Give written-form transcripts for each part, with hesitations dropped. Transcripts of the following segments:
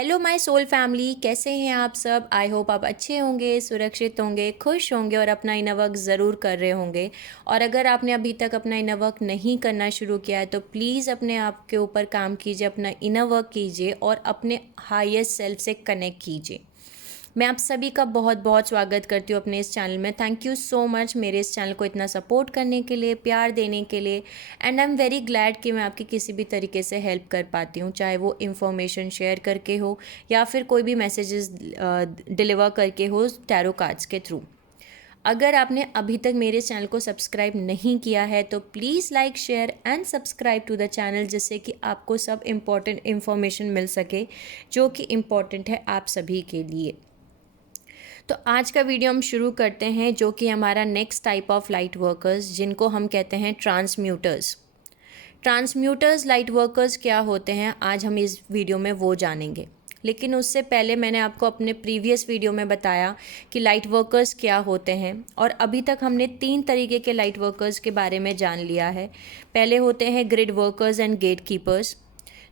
Hello my soul family, कैसे हैं आप सब। आई होप आप अच्छे होंगे, सुरक्षित होंगे, खुश होंगे और अपना इनर वर्क ज़रूर कर रहे होंगे। और अगर आपने अभी तक अपना इनर वर्क नहीं करना शुरू किया है तो प्लीज़ अपने आप के ऊपर काम कीजिए, अपना इनर वर्क कीजिए और अपने हाईएस्ट सेल्फ से कनेक्ट कीजिए। मैं आप सभी का बहुत बहुत स्वागत करती हूँ अपने इस चैनल में। थैंक यू सो मच मेरे इस चैनल को इतना सपोर्ट करने के लिए, प्यार देने के लिए। And I am very glad कि मैं आपकी किसी भी तरीके से हेल्प कर पाती हूँ, चाहे वो इन्फॉर्मेशन शेयर करके हो या फिर कोई भी मैसेजेस डिलीवर करके हो टैरो कार्ड्स के थ्रू। अगर आपने अभी तक मेरे चैनल को सब्सक्राइब नहीं किया है तो please like, share and subscribe to the channel, जिससे कि आपको सब इम्पॉर्टेंट इन्फॉर्मेशन मिल सके जो कि इम्पॉर्टेंट है आप सभी के लिए। तो आज का वीडियो हम शुरू करते हैं, जो कि हमारा next type of light workers, जिनको हम कहते हैं ट्रांसम्यूटर्स। ट्रांसम्यूटर्स लाइट वर्कर्स क्या होते हैं, आज हम इस वीडियो में वो जानेंगे। लेकिन उससे पहले मैंने आपको अपने प्रीवियस वीडियो में बताया कि लाइट वर्कर्स क्या होते हैं, और अभी तक हमने 3 तरीके के लाइट वर्कर्स के बारे में जान लिया है। पहले होते हैं grid workers and gatekeepers,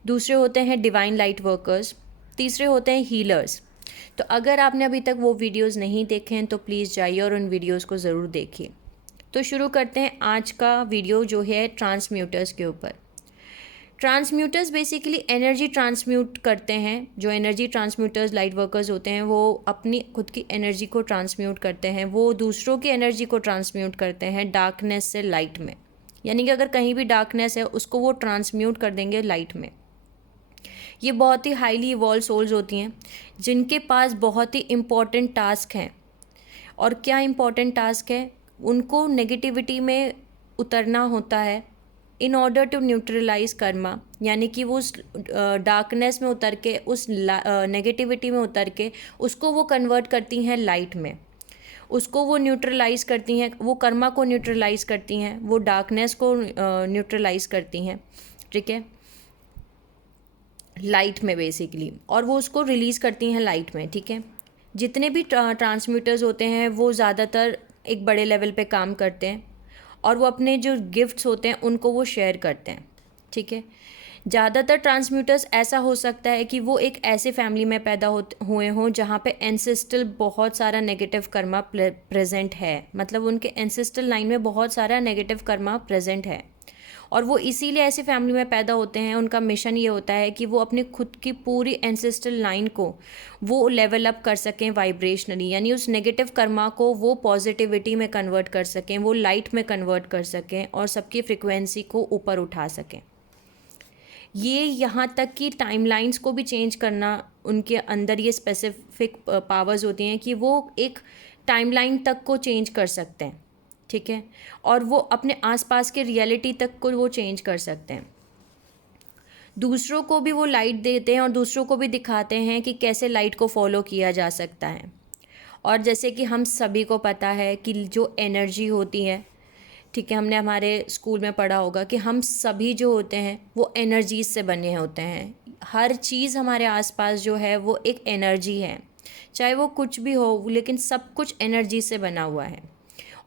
दूसरे होते हैं डिवाइन लाइट वर्कर्स, तीसरे होते हैं हीलर्स। तो अगर आपने अभी तक वो वीडियोस नहीं देखे हैं तो प्लीज़ जाइए और उन वीडियोस को ज़रूर देखिए। तो शुरू करते हैं आज का वीडियो, जो है ट्रांसम्यूटर्स के ऊपर। ट्रांसम्यूटर्स बेसिकली एनर्जी ट्रांसम्यूट करते हैं। जो एनर्जी ट्रांसम्यूटर्स लाइट वर्कर्स होते हैं वो अपनी खुद की एनर्जी को ट्रांसम्यूट करते हैं, वो दूसरों की एनर्जी को ट्रांसम्यूट करते हैं डार्कनेस से लाइट में। यानी कि अगर कहीं भी डार्कनेस है उसको वो ट्रांसम्यूट कर देंगे लाइट में। ये बहुत ही हाईली इवॉल्व सोल्स होती हैं जिनके पास बहुत ही इम्पॉर्टेंट टास्क हैं। और क्या इम्पॉर्टेंट टास्क है, उनको नेगेटिविटी में उतरना होता है in order to neutralise karma. यानी कि वो उस डार्कनेस में उतर के, उस नेगेटिविटी में उतर के उसको वो कन्वर्ट करती हैं लाइट में, उसको वो न्यूट्रलाइज करती हैं, वो कर्मा को न्यूट्रलाइज करती हैं, वो डार्कनेस को न्यूट्रलाइज करती हैं, ठीक है, लाइट में बेसिकली। और वो उसको रिलीज़ करती हैं लाइट में, ठीक है। जितने भी ट्रांसमीटर्स होते हैं वो ज़्यादातर एक बड़े लेवल पे काम करते हैं, और वो अपने जो गिफ्ट्स होते हैं उनको वो शेयर करते हैं, ठीक है। ज़्यादातर ट्रांसम्यूटर्स ऐसा हो सकता है कि वो एक ऐसे फैमिली में पैदा हुए हों जहाँ पे एंसेस्ट्रल बहुत सारा नेगेटिव कर्मा प्रेजेंट है, मतलब उनके एंसेस्ट्रल लाइन में बहुत सारा नेगेटिव कर्मा प्रेजेंट है। और वो इसीलिए ऐसी फैमिली में पैदा होते हैं। उनका मिशन ये होता है कि वो अपनी खुद की पूरी एंसेस्ट्रल लाइन को वो लेवल अप कर सकें वाइब्रेशनली, यानी उस नेगेटिव कर्मा को वो पॉजिटिविटी में कन्वर्ट कर सकें, वो लाइट में कन्वर्ट कर सकें और सबकी फ्रिक्वेंसी को ऊपर उठा सकें। ये यहाँ तक कि टाइमलाइंस को भी चेंज करना, उनके अंदर ये स्पेसिफिक पावर्स होती हैं कि वो एक टाइमलाइन तक को चेंज कर सकते हैं, ठीक है। और वो अपने आसपास के रियलिटी तक को वो चेंज कर सकते हैं। दूसरों को भी वो लाइट देते हैं और दूसरों को भी दिखाते हैं कि कैसे लाइट को फॉलो किया जा सकता है। और जैसे कि हम सभी को पता है कि जो एनर्जी होती है, ठीक है, हमने हमारे स्कूल में पढ़ा होगा कि हम सभी जो होते हैं वो एनर्जीज से बने होते हैं। हर चीज़ हमारे आसपास जो है वो एक एनर्जी है, चाहे वो कुछ भी हो, लेकिन सब कुछ एनर्जी से बना हुआ है।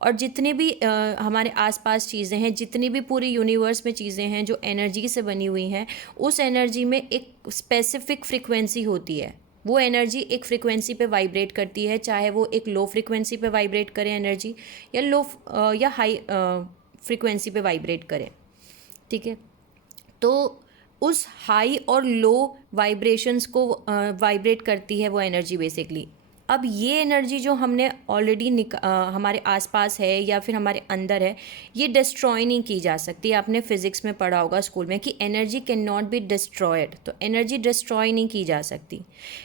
और जितनी भी हमारे आसपास चीज़ें हैं, जितनी भी पूरी यूनिवर्स में चीज़ें हैं जो एनर्जी से बनी हुई हैं, उस एनर्जी में एक स्पेसिफिक फ्रिक्वेंसी होती है। वो एनर्जी एक फ्रिक्वेंसी पे वाइब्रेट करती है, चाहे वो एक लो फ्रिक्वेंसी पे वाइब्रेट करे एनर्जी, या या हाई फ्रिक्वेंसी पे वाइब्रेट करे, ठीक है। तो उस हाई और लो वाइब्रेशंस को वाइब्रेट करती है वो एनर्जी बेसिकली। अब ये एनर्जी जो हमने ऑलरेडी हमारे आसपास है या फिर हमारे अंदर है, ये डिस्ट्रॉय नहीं की जा सकती। आपने फिज़िक्स में पढ़ा होगा स्कूल में कि energy can not be destroyed. तो एनर्जी डिस्ट्रॉय नहीं की जा सकती,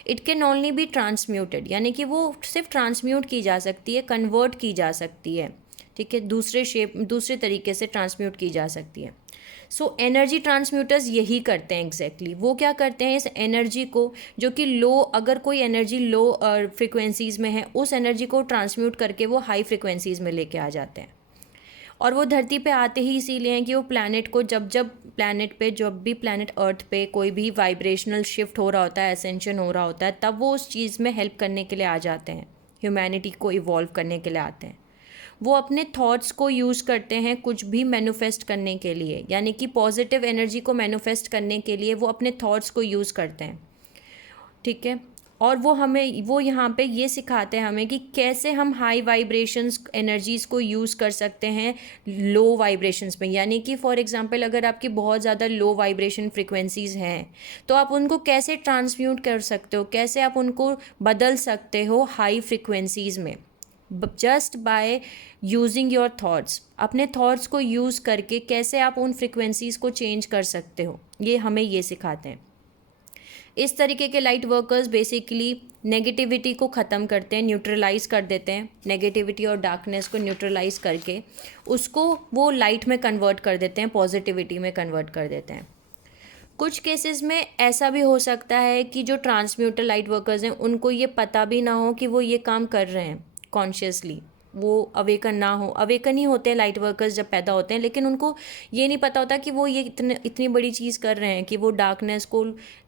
it can only be transmuted, यानी कि वो सिर्फ ट्रांसम्यूट की जा सकती है, कन्वर्ट की जा सकती है, ठीक है, दूसरे तरीके से ट्रांसम्यूट की जा सकती है। सो एनर्जी ट्रांसम्यूटर्स यही करते हैं एग्जैक्टली। वो क्या करते हैं, इस एनर्जी को जो कि लो, अगर कोई एनर्जी लो फ्रिक्वेंसीज़ में है, उस एनर्जी को ट्रांसम्यूट करके वो हाई फ्रिक्वेंसीज़ में लेके आ जाते हैं। और वो धरती पे आते ही इसीलिए हैं कि वो प्लैनेट को, जब भी प्लैनेट अर्थ पे कोई भी वाइब्रेशनल शिफ्ट हो रहा होता है, एसेंशन हो रहा होता है, तब वो उस चीज़ में हेल्प करने के लिए आ जाते हैं, ह्यूमैनिटी को इवॉल्व करने के लिए आते हैं। वो अपने थॉट्स को यूज़ करते हैं कुछ भी मैनिफेस्ट करने के लिए, यानी कि पॉजिटिव एनर्जी को मैनिफेस्ट करने के लिए वो अपने थॉट्स को यूज़ करते हैं, ठीक है। और वो यहाँ पे ये सिखाते हैं हमें कि कैसे हम हाई वाइब्रेशंस एनर्जीज़ को यूज़ कर सकते हैं लो वाइब्रेशंस में। यानी कि फॉर एग्जांपल अगर आपकी बहुत ज़्यादा लो वाइब्रेशन फ्रिक्वेंसीज़ हैं तो आप उनको कैसे ट्रांसम्यूट कर सकते हो, कैसे आप उनको बदल सकते हो हाई फ्रिक्वेंसीज़ में, just by using your thoughts. अपने थॉट्स को यूज़ करके कैसे आप उन फ्रिक्वेंसीज़ को चेंज कर सकते हो, ये हमें ये सिखाते हैं। इस तरीके के लाइट वर्कर्स बेसिकली नेगेटिविटी को ख़त्म करते हैं, न्यूट्रलाइज़ कर देते हैं। नेगेटिविटी और डार्कनेस को न्यूट्रलाइज़ करके उसको वो लाइट में कन्वर्ट कर देते हैं, पॉजिटिविटी में कन्वर्ट कर देते हैं। कुछ केसेस में ऐसा भी हो सकता है कि जो ट्रांसम्यूटर लाइट वर्कर्स हैं उनको ये पता भी ना हो कि वो ये काम कर रहे हैं कॉन्शियसली, वो अवेकन ही होते हैं लाइट वर्कर्स जब पैदा होते हैं, लेकिन उनको ये नहीं पता होता कि वो ये इतनी बड़ी चीज़ कर रहे हैं कि वो डार्कनेस को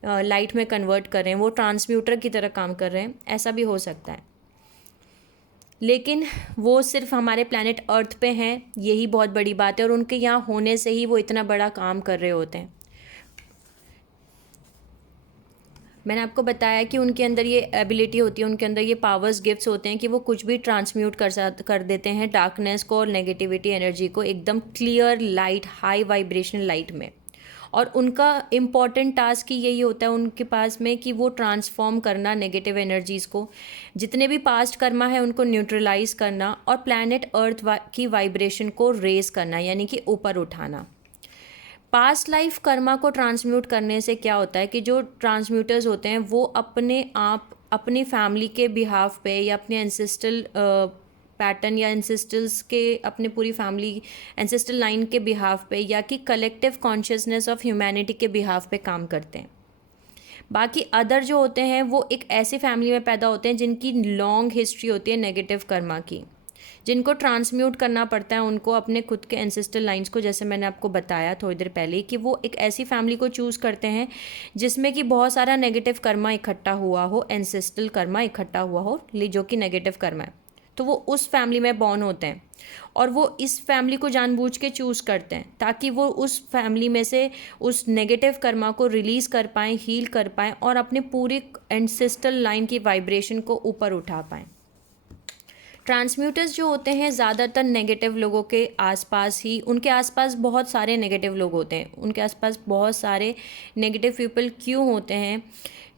लाइट में कन्वर्ट कर रहे हैं, वो ट्रांसम्यूटर की तरह काम कर रहे हैं। ऐसा भी हो सकता है, लेकिन वो सिर्फ हमारे प्लैनेट अर्थ पे हैं, यही बहुत बड़ी बात है। और उनके यहाँ होने से ही वो इतना बड़ा काम कर रहे होते हैं। मैंने आपको बताया कि उनके अंदर ये एबिलिटी होती है, उनके अंदर ये पावर्स गिफ्ट्स होते हैं कि वो कुछ भी ट्रांसम्यूट कर देते हैं डार्कनेस को और नेगेटिविटी एनर्जी को एकदम clear light, high vibrational light में। और उनका इम्पॉर्टेंट टास्क ही यही होता है उनके पास में कि वो ट्रांसफॉर्म करना नेगेटिव एनर्जीज़ को, जितने भी पास्ट कर्मा है उनको न्यूट्रलाइज करना और प्लैनेट अर्थ की वाइब्रेशन को रेज करना, यानी कि ऊपर उठाना। पास्ट लाइफ कर्मा को ट्रांसम्यूट करने से क्या होता है कि जो ट्रांसम्यूटर्स होते हैं वो अपने आप अपनी फैमिली के बिहाफ पे या अपने एंसेस्ट्रल पैटर्न या एंसेस्टर्स के अपने पूरी फैमिली एंसेस्ट्रल लाइन के बिहाफ पे या कि कलेक्टिव कॉन्शियसनेस ऑफ ह्यूमैनिटी के बिहाफ पे काम करते हैं। बाकी अदर जो होते हैं वो एक ऐसी फैमिली में पैदा होते हैं जिनकी लॉन्ग हिस्ट्री होती है नेगेटिव कर्मा की, जिनको ट्रांसम्यूट करना पड़ता है उनको अपने खुद के एंसेस्ट्रल लाइंस को, जैसे मैंने आपको बताया थोड़ी देर पहले कि वो एक ऐसी फैमिली को चूज़ करते हैं जिसमें कि बहुत सारा नेगेटिव कर्मा इकट्ठा हुआ हो, एंसेस्ट्रल कर्मा इकट्ठा हुआ हो, जो कि नेगेटिव कर्मा है। तो वो उस फैमिली में बॉर्न होते हैं और वो इस फैमिली को जानबूझ के चूज़ करते हैं ताकि वो उस फैमिली में से उस नेगेटिव कर्मा को रिलीज़ कर पाएँ, हील कर पाएँ और अपने पूरी एंसेस्ट्रल लाइन की वाइब्रेशन को ऊपर उठा पाएँ। ट्रांसम्यूटर्स जो होते हैं ज़्यादातर नेगेटिव लोगों के आसपास ही, उनके आसपास बहुत सारे नेगेटिव लोग होते हैं, उनके आसपास बहुत सारे नेगेटिव पीपल क्यों होते हैं?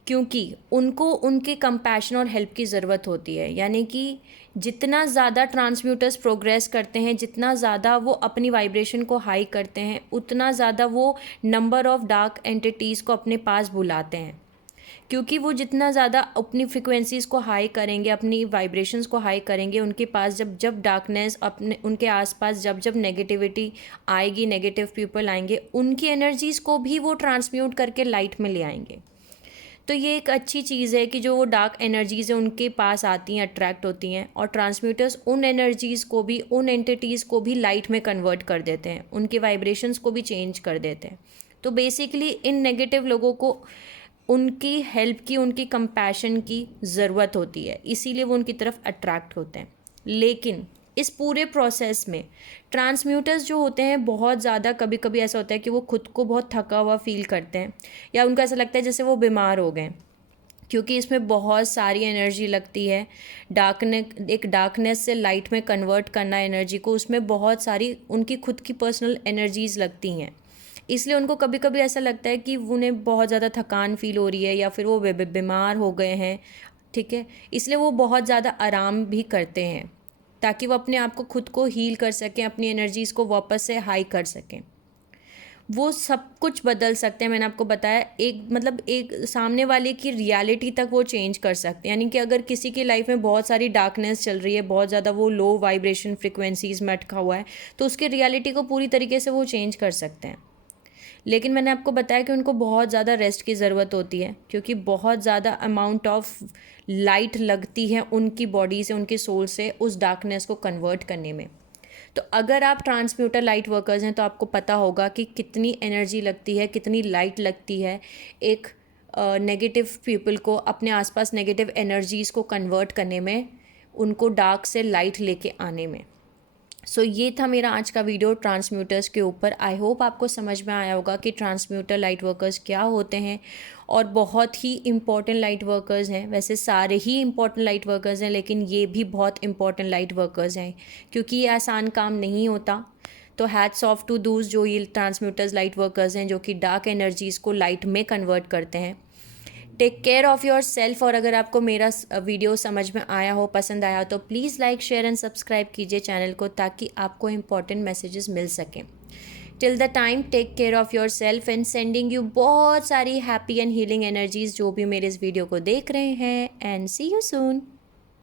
क्योंकि उनको उनके कंपैशन और हेल्प की ज़रूरत होती है। यानी कि जितना ज़्यादा ट्रांसम्यूटर्स प्रोग्रेस करते हैं, जितना ज़्यादा वो अपनी वाइब्रेशन को हाई करते हैं, उतना ज़्यादा वो नंबर ऑफ़ डार्क एंटिटीज़ को अपने पास बुलाते हैं। क्योंकि वो जितना ज़्यादा अपनी फ्रिक्वेंसीज़ को हाई करेंगे, अपनी वाइब्रेशंस को हाई करेंगे, उनके पास जब डार्कनेस अपने उनके आसपास जब नेगेटिविटी आएगी, नेगेटिव पीपल आएंगे, उनकी एनर्जीज़ को भी वो ट्रांसम्यूट करके लाइट में ले आएंगे। तो ये एक अच्छी चीज़ है कि जो वो डार्क एनर्जीज़ हैं उनके पास आती हैं, अट्रैक्ट होती हैं, और ट्रांसम्यूटर्स उन एनर्जीज़ को भी, उन एंटिटीज़ को भी लाइट में कन्वर्ट कर देते हैं, उनके वाइब्रेशंस को भी चेंज कर देते हैं। तो बेसिकली इन नेगेटिव लोगों को उनकी हेल्प की, उनकी कंपैशन की ज़रूरत होती है, इसीलिए वो उनकी तरफ अट्रैक्ट होते हैं। लेकिन इस पूरे प्रोसेस में ट्रांसम्यूटर्स जो होते हैं बहुत ज़्यादा, कभी कभी ऐसा होता है कि वो खुद को बहुत थका हुआ फील करते हैं या उनको ऐसा लगता है जैसे वो बीमार हो गए, क्योंकि इसमें बहुत सारी एनर्जी लगती है। डार्कनेस से लाइट में कन्वर्ट करना एनर्जी को, उसमें बहुत सारी उनकी खुद की पर्सनल एनर्जीज़ लगती हैं। इसलिए उनको कभी कभी ऐसा लगता है कि उन्हें बहुत ज़्यादा थकान फील हो रही है या फिर वो बीमार हो गए हैं, ठीक है। इसलिए वो बहुत ज़्यादा आराम भी करते हैं ताकि वो अपने आप को खुद को हील कर सकें, अपनी एनर्जीज़ को वापस से हाई कर सकें। वो सब कुछ बदल सकते हैं, मैंने आपको बताया, एक सामने वाले की रियलिटी तक वो चेंज कर सकते हैं। यानी कि अगर किसी की लाइफ में बहुत सारी डार्कनेस चल रही है, बहुत ज़्यादा वो लो वाइब्रेशन फ्रिक्वेंसीज़ में अटका हुआ है, तो उसकी रियलिटी को पूरी तरीके से वो चेंज कर सकते हैं। लेकिन मैंने आपको बताया कि उनको बहुत ज़्यादा रेस्ट की ज़रूरत होती है, क्योंकि बहुत ज़्यादा अमाउंट ऑफ लाइट लगती है उनकी बॉडी से, उनके सोल से उस डार्कनेस को कन्वर्ट करने में। तो अगर आप ट्रांसम्यूटर लाइट वर्कर्स हैं तो आपको पता होगा कि कितनी एनर्जी लगती है, कितनी लाइट लगती है एक नेगेटिव पीपल को अपने आसपास नेगेटिव एनर्जीज़ को कन्वर्ट करने में, उनको डार्क से लाइट लेके आने में। सो ये था मेरा आज का वीडियो ट्रांसम्यूटर्स के ऊपर। आई होप आपको समझ में आया होगा कि ट्रांसम्यूटर लाइट वर्कर्स क्या होते हैं और बहुत ही इम्पोर्टेंट लाइट वर्कर्स हैं। वैसे सारे ही इम्पोर्टेंट लाइट वर्कर्स हैं, लेकिन ये भी बहुत इम्पोर्टेंट लाइट वर्कर्स हैं, क्योंकि ये आसान काम नहीं होता। तो हैट्स ऑफ टू दूस जो ये ट्रांसम्यूटर्स लाइट वर्कर्स हैं, जो कि डार्क एनर्जीज़ को लाइट में कन्वर्ट करते हैं। Take care of your self. और अगर आपको मेरा वीडियो समझ में आया हो, पसंद आया हो, तो please like, share and subscribe कीजिए चैनल को, ताकि आपको इंपॉर्टेंट मैसेजेस मिल सकें। Till the time, take care of your self and sending you बहुत सारी हैप्पी एंड हीलिंग एनर्जीज़ जो भी मेरे इस वीडियो को देख रहे हैं, एंड सी यू सून।